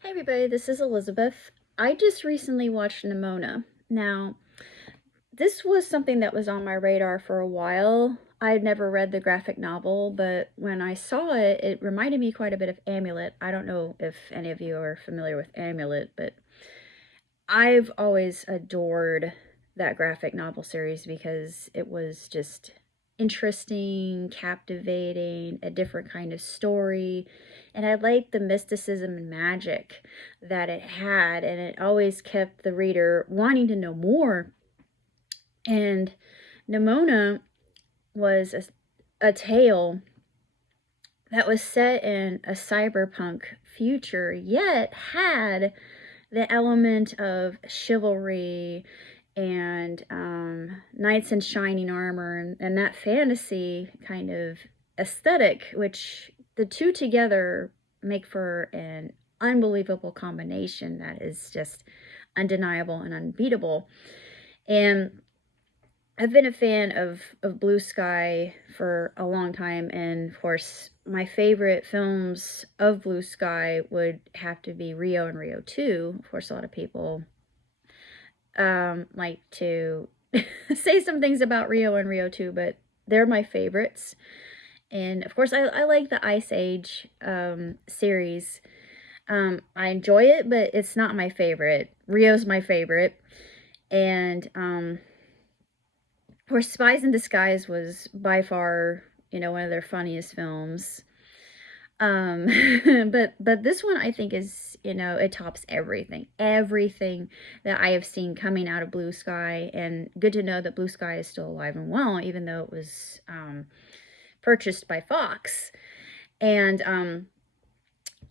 Hey everybody, this is Elizabeth. I just recently watched Nimona. Now, this was something that was on my radar for a while. I had never read the graphic novel, but when I saw it, it reminded me quite a bit of Amulet. I don't know if any of you are familiar with Amulet, but I've always adored that graphic novel series because it was just interesting, captivating, a different kind of story. And I liked the mysticism and magic that it had, and it always kept the reader wanting to know more. And Nimona was a tale that was set in a cyberpunk future, yet had the element of chivalry and knights in shining armor and that fantasy kind of aesthetic, which the two together make for an unbelievable combination that is just undeniable and unbeatable. And I've been a fan of Blue Sky for a long time, and of course, my favorite films of Blue Sky would have to be Rio and Rio 2. Of course, a lot of people like to say some things about Rio and Rio 2, but they're my favorites. And of course, I like the Ice Age series. I enjoy it, but it's not my favorite. Rio's my favorite. And of course, Spies in Disguise was by far, one of their funniest films. Um, but this one I think is, it tops everything that I have seen coming out of Blue Sky, and good to know that Blue Sky is still alive and well, even though it was purchased by Fox. And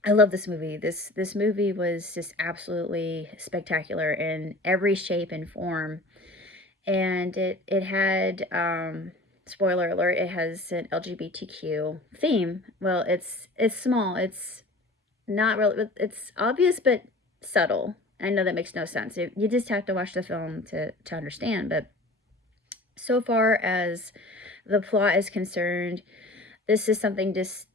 I love this movie. This movie was just absolutely spectacular in every shape and form, and it had spoiler alert, it has an LGBTQ theme. Well, it's small. It's not really, it's obvious but subtle. I know that makes no sense. You just have to watch the film to understand, but so far as the plot is concerned, this is something just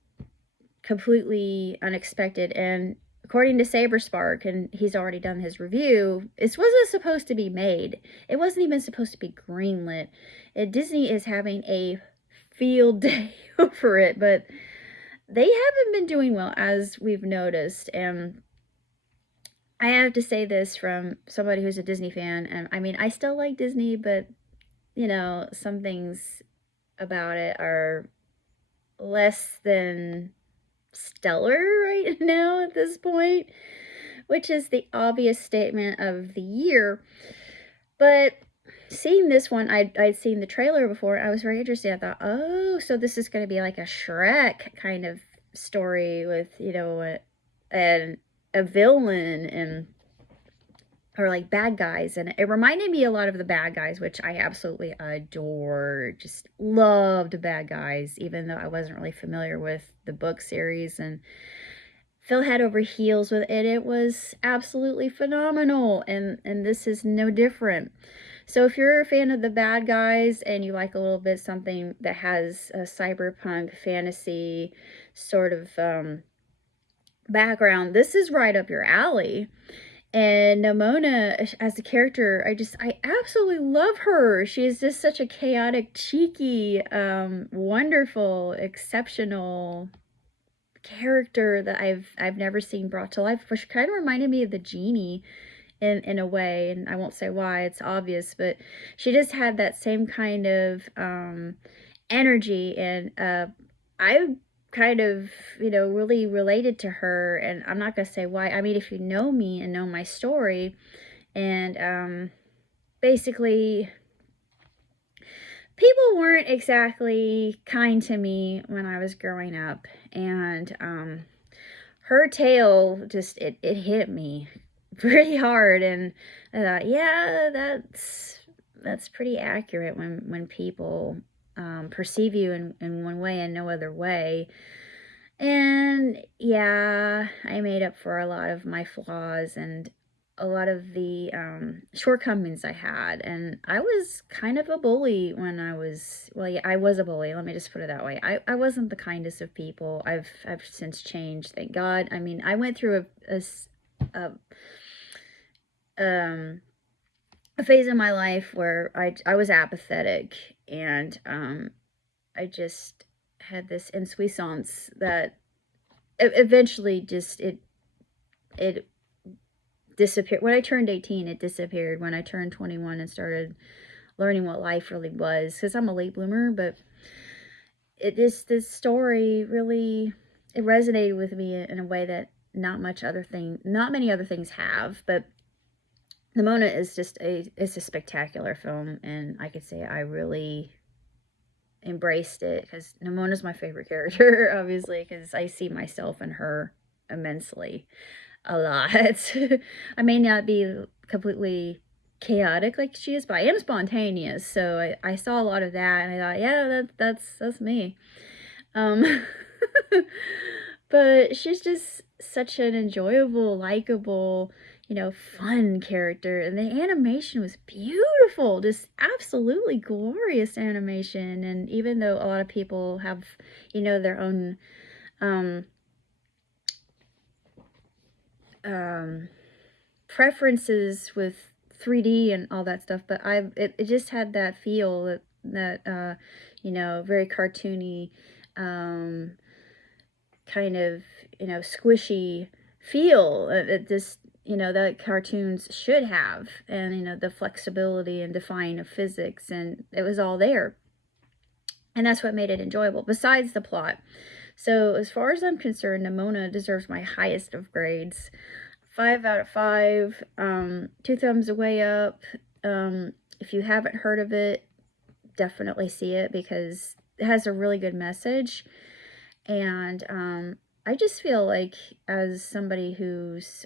completely unexpected. And according to Saberspark, and he's already done his review, this wasn't supposed to be made. It wasn't even supposed to be greenlit. Disney is having a field day over it, but they haven't been doing well, as we've noticed. And I have to say this from somebody who's a Disney fan, and I mean, I still like Disney, but some things about it are less than stellar right now at this point, which is the obvious statement of the year. But seeing this one, I'd seen the trailer before, and I was very interested. I thought, oh, so this is going to be like a Shrek kind of story with, a villain and or like bad guys, and it reminded me a lot of the Bad Guys, which I absolutely adore. Just loved Bad Guys, even though I wasn't really familiar with the book series, and fell head over heels with it. It was absolutely phenomenal, and this is no different. So if you're a fan of the Bad Guys and you like a little bit something that has a cyberpunk fantasy sort of background, this is right up your alley. And Nimona as a character, I absolutely love her. She is just such a chaotic, cheeky, wonderful, exceptional character that I've never seen brought to life before. She kind of reminded me of the genie in a way, and I won't say why, it's obvious, but she just had that same kind of energy, and I kind of, really related to her, and I'm not going to say why. I mean, if you know me and know my story, and basically, people weren't exactly kind to me when I was growing up, and her tale just, it hit me pretty hard, and I thought, yeah, that's pretty accurate when people perceive you in one way and no other way. And yeah, I made up for a lot of my flaws and a lot of the shortcomings I had. And I was kind of a bully when I was, well, yeah, I was a bully. Let me just put it that way. I wasn't the kindest of people. I've since changed, thank God. I mean, I went through um, a phase in my life where I was apathetic, and I just had this insouciance that eventually just it disappeared. When I turned 18, it disappeared. When I turned 21 and started learning what life really was, because I'm a late bloomer, but this story really, it resonated with me in a way that not many other things have. But Nimona is just it's a spectacular film, and I could say I really embraced it, because Nimona's my favorite character, obviously, because I see myself in her immensely, a lot. I may not be completely chaotic like she is, but I am spontaneous. So I saw a lot of that, and I thought, yeah, that's me. Um, but she's just such an enjoyable, likable, fun character. And the animation was beautiful, just absolutely glorious animation. And even though a lot of people have, their own um, preferences with 3D and all that stuff, but it just had that feel that very cartoony, kind of squishy feel. It just that cartoons should have, and the flexibility and defying of physics, and it was all there, and that's what made it enjoyable. Besides the plot, so as far as I'm concerned, Nimona deserves my highest of grades. 5 out of 5. 2 thumbs away up. If you haven't heard of it, definitely see it, because it has a really good message. And I just feel like, as somebody who's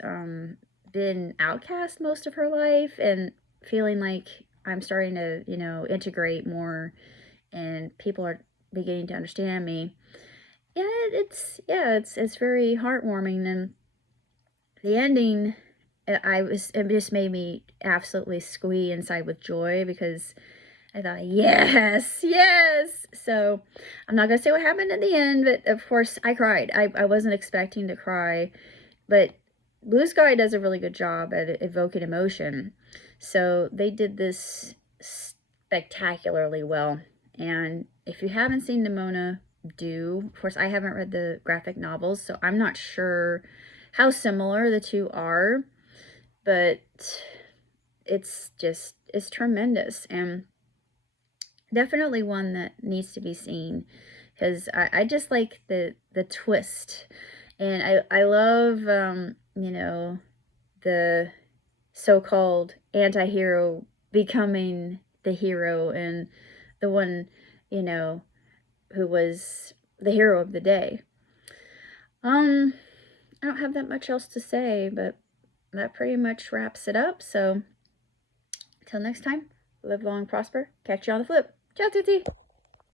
been outcast most of her life, and feeling like I'm starting to, integrate more, and people are beginning to understand me. Yeah, it's very heartwarming. And the ending, it just made me absolutely squee inside with joy, because I thought, yes, yes. So I'm not going to say what happened at the end, but of course I cried. I wasn't expecting to cry, but Blue Sky does a really good job at evoking emotion. So they did this spectacularly well. And if you haven't seen Nimona, do. Of course, I haven't read the graphic novels, so I'm not sure how similar the two are, but it's tremendous, and definitely one that needs to be seen, because I just like the twist, and I love the so-called anti-hero becoming the hero, and the one who was the hero of the day. I don't have that much else to say, but that pretty much wraps it up. So until next time, live long, prosper. Catch you on the flip. Ciao, tutti!